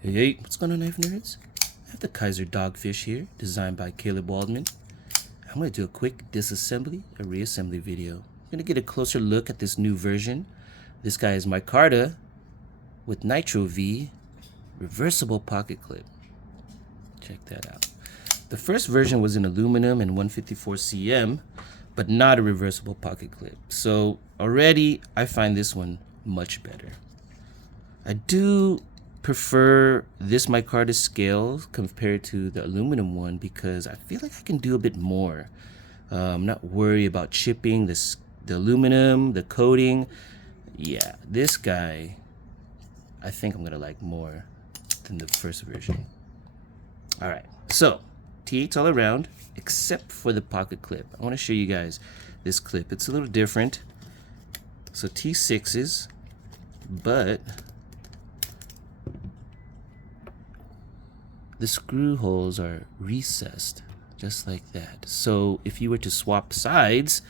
Hey, what's going on, knife nerds? I have the Kizer Dogfish here, designed by Caleb Waldman. I'm going to do a quick disassembly, a reassembly video. I'm going to get a closer look at this new version. This guy is Micarta with NitroV reversible pocket clip. Check that out. The first version was in aluminum and 154 cm, but not a reversible pocket clip. So already I find this one much better. I do prefer this micarta scale compared to the aluminum one because I feel like I can do a bit more. I'm not worried about chipping the aluminum, the coating. Yeah, this guy I think I'm gonna like more than the first version. All right, so T8s all around except for the pocket clip. I want to show you guys this clip. It's a little different. So T6s, but the screw holes are recessed just like that. So if you were to swap sides,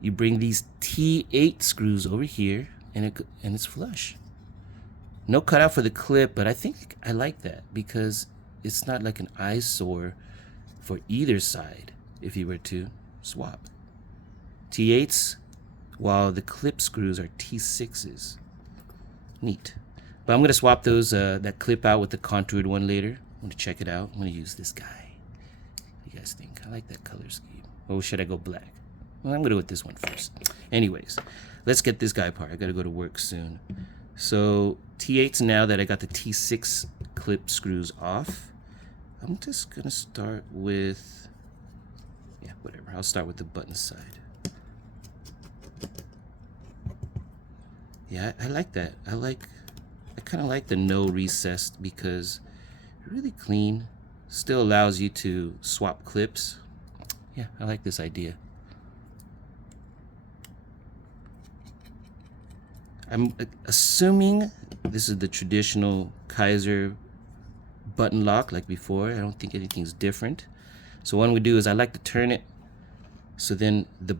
you bring these T8 screws over here and it's flush. No cutout for the clip, but I think I like that because it's not like an eyesore for either side if you were to swap. T8s, while the clip screws are T6s. Neat. But I'm gonna swap those that clip out with the contoured one later. I'm gonna check it out. I'm gonna use this guy. What do you guys think? I like that color scheme. Or should I go black? Well, I'm gonna go with this one first. Anyways, let's get this guy apart. I gotta go to work soon. So T8s, now that I got the T6 clip screws off, I'm just gonna start with, yeah, whatever. I'll start with the button side. Yeah, I like that. I kind of like the no recessed because really clean, still allows you to swap clips. Yeah, I like this idea. I'm assuming this is the traditional Kizer button lock like before. I don't think anything's different. So what I'm gonna do is I like to turn it so then the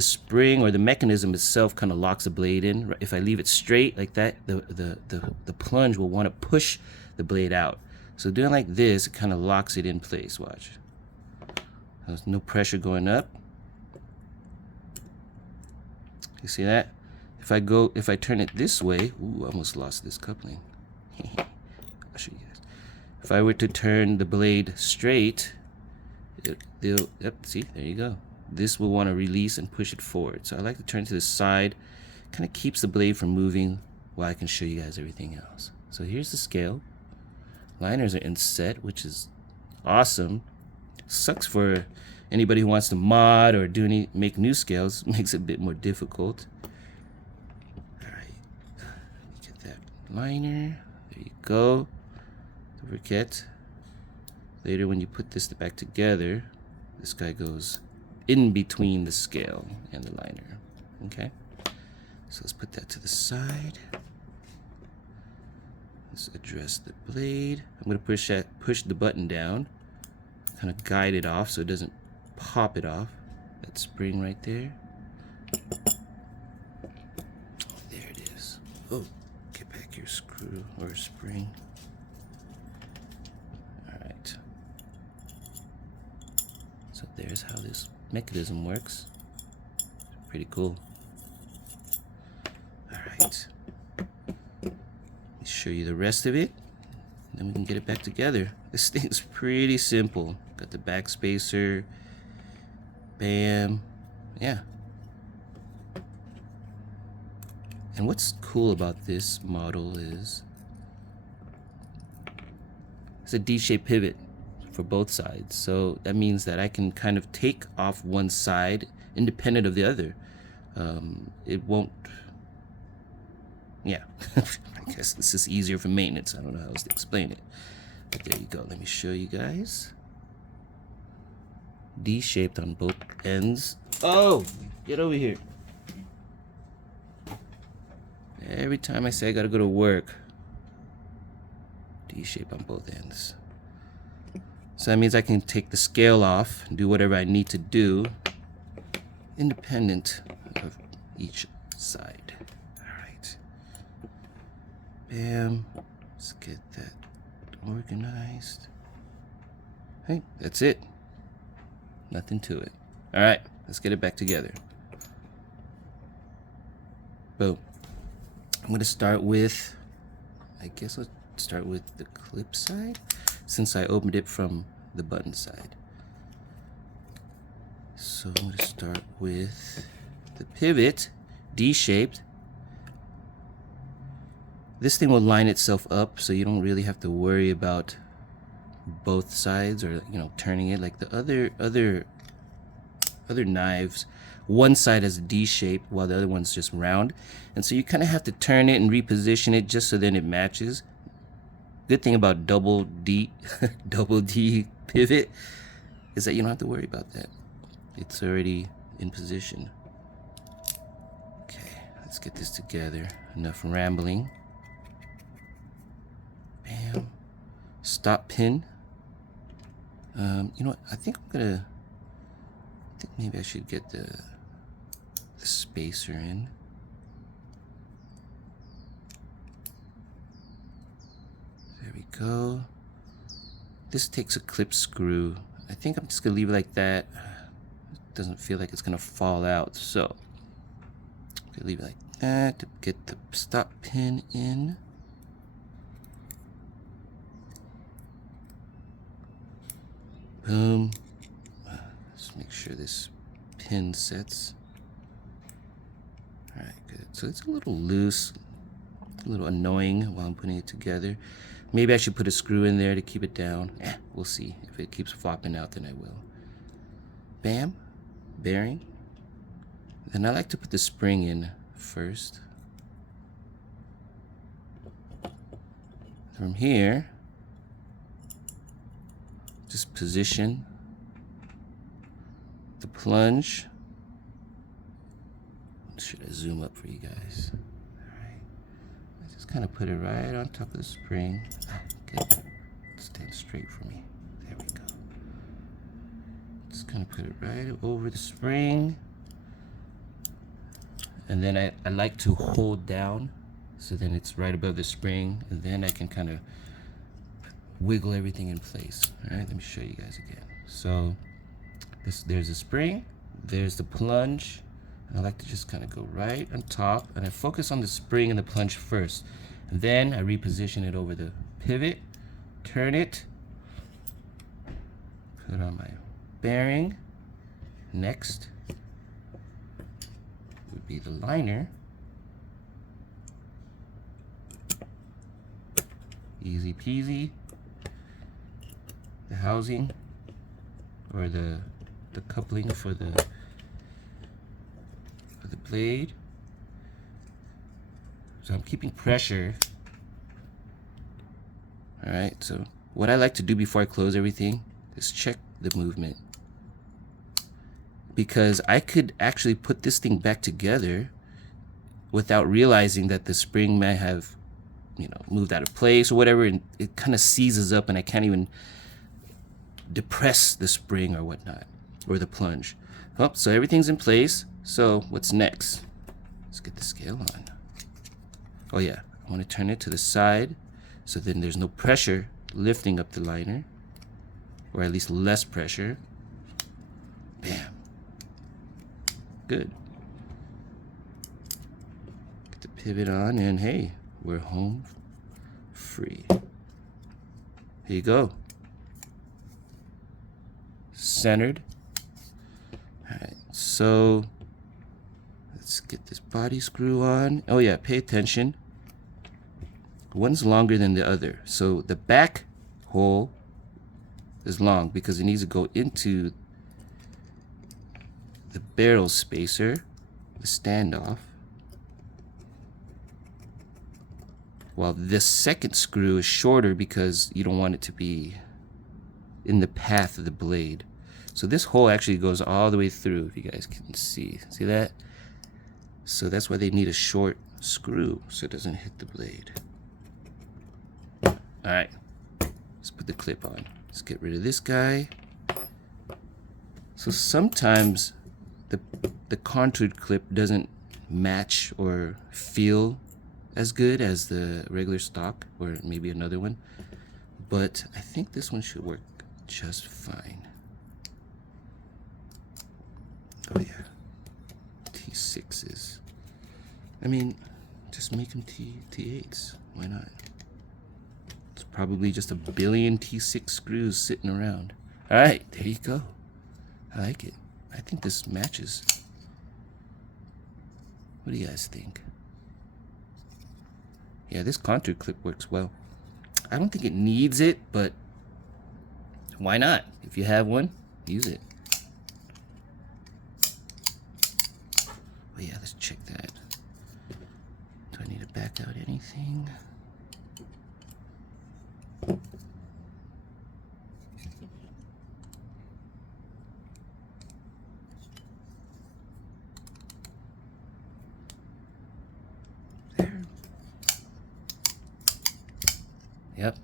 spring or the mechanism itself kind of locks the blade in. If I leave it straight like that, the plunge will want to push the blade out. So doing like this, it kind of locks it in place. Watch. There's no pressure going up. You see that? If I turn it this way, ooh, I almost lost this coupling. I'll show you guys. If I were to turn the blade straight, yep, see, there you go. This will want to release and push it forward. So I like to turn to the side, kind of keeps the blade from moving while I can show you guys everything else. So here's the scale. Liners are in set, which is awesome. Sucks for anybody who wants to mod or make new scales. Makes it a bit more difficult. All right, get that liner. There you go. Don't forget. Later, when you put this back together, this guy goes in between the scale and the liner. Okay, so let's put that to the side. Let's address the blade. I'm going to push the button down, kind of guide it off so it doesn't pop it off. That spring right there. There it is. Oh, get back your screw or spring. All right. So there's how this mechanism works. Pretty cool. All right. Show you the rest of it, then we can get it back together. This thing is pretty simple. Got the back spacer, bam, yeah. And what's cool about this model is it's a D-shaped pivot for both sides. So that means that I can kind of take off one side independent of the other. It won't, yeah. I guess this is easier for maintenance. I don't know how else to explain it. But there you go. Let me show you guys. D-shaped on both ends. Oh, get over here. Every time I say I gotta go to work. D-shaped on both ends. So that means I can take the scale off and do whatever I need to do independent of each side. Bam. Let's get that organized. Hey, that's it. Nothing to it. All right, let's get it back together. Boom. I'm going to start with, I guess I'll start with the clip side since I opened it from the button side. So I'm going to start with the pivot, D-shaped. This thing will line itself up, so you don't really have to worry about both sides or, you know, turning it like the other knives. One side has a D shape while the other one's just round, and so you kind of have to turn it and reposition it just so then it matches. Good thing about double D pivot is that you don't have to worry about that. It's already in position. Okay, let's get this together. Enough rambling. Bam. Stop pin. You know what? I think maybe I should get the spacer in. There we go. This takes a clip screw. I think I'm just gonna leave it like that. It doesn't feel like it's gonna fall out, so I'm gonna leave it like that to get the stop pin in. Boom. Let's make sure this pin sets. Alright, good. So it's a little loose, a little annoying while I'm putting it together. Maybe I should put a screw in there to keep it down. We'll see. If it keeps flopping out, then I will. Bam. Bearing. Then I like to put the spring in first. From here, just position the plunge. Should I zoom up for you guys? Alright. I just kind of put it right on top of the spring. Good. Stand straight for me. There we go. Just kind of put it right over the spring. And then I like to hold down so then it's right above the spring, and then I can kind of wiggle everything in place. All right, let me show you guys again. So there's a spring, there's the plunge, and I like to just kind of go right on top, and I focus on the spring and the plunge first, and then I reposition it over the pivot, turn it, put on my bearing. Next would be the liner. Easy peasy. The housing or the coupling for the blade. So I'm keeping pressure. All right, so what I like to do before I close everything is check the movement, because I could actually put this thing back together without realizing that the spring may have, you know, moved out of place or whatever, and it kind of seizes up and I can't even depress the spring or whatnot, or the plunge. Oh, so everything's in place. So what's next? Let's get the scale on. Oh yeah, I want to turn it to the side so then there's no pressure lifting up the liner, or at least less pressure. Bam. Good. Get the pivot on, and hey, we're home free. Here you go. Centered. Alright, so let's get this body screw on. Oh yeah, pay attention. One's longer than the other. So the back hole is long because it needs to go into the barrel spacer, the standoff. While this second screw is shorter because you don't want it to be in the path of the blade. So this hole actually goes all the way through, if you guys can see. See that? So that's why they need a short screw so it doesn't hit the blade. Alright, let's put the clip on. Let's get rid of this guy. So sometimes the contoured clip doesn't match or feel as good as the regular stock, or maybe another one. but I think this one should work just fine. Oh yeah, T6s. I mean, just make them T8s. Why not? It's probably just a billion T6 screws sitting around. All right, there you go. I like it. I think this matches. What do you guys think? Yeah, this contour clip works well. I don't think it needs it, but why not? If you have one, use it. Oh yeah, let's check that. Do I need to back out anything? There. Yep,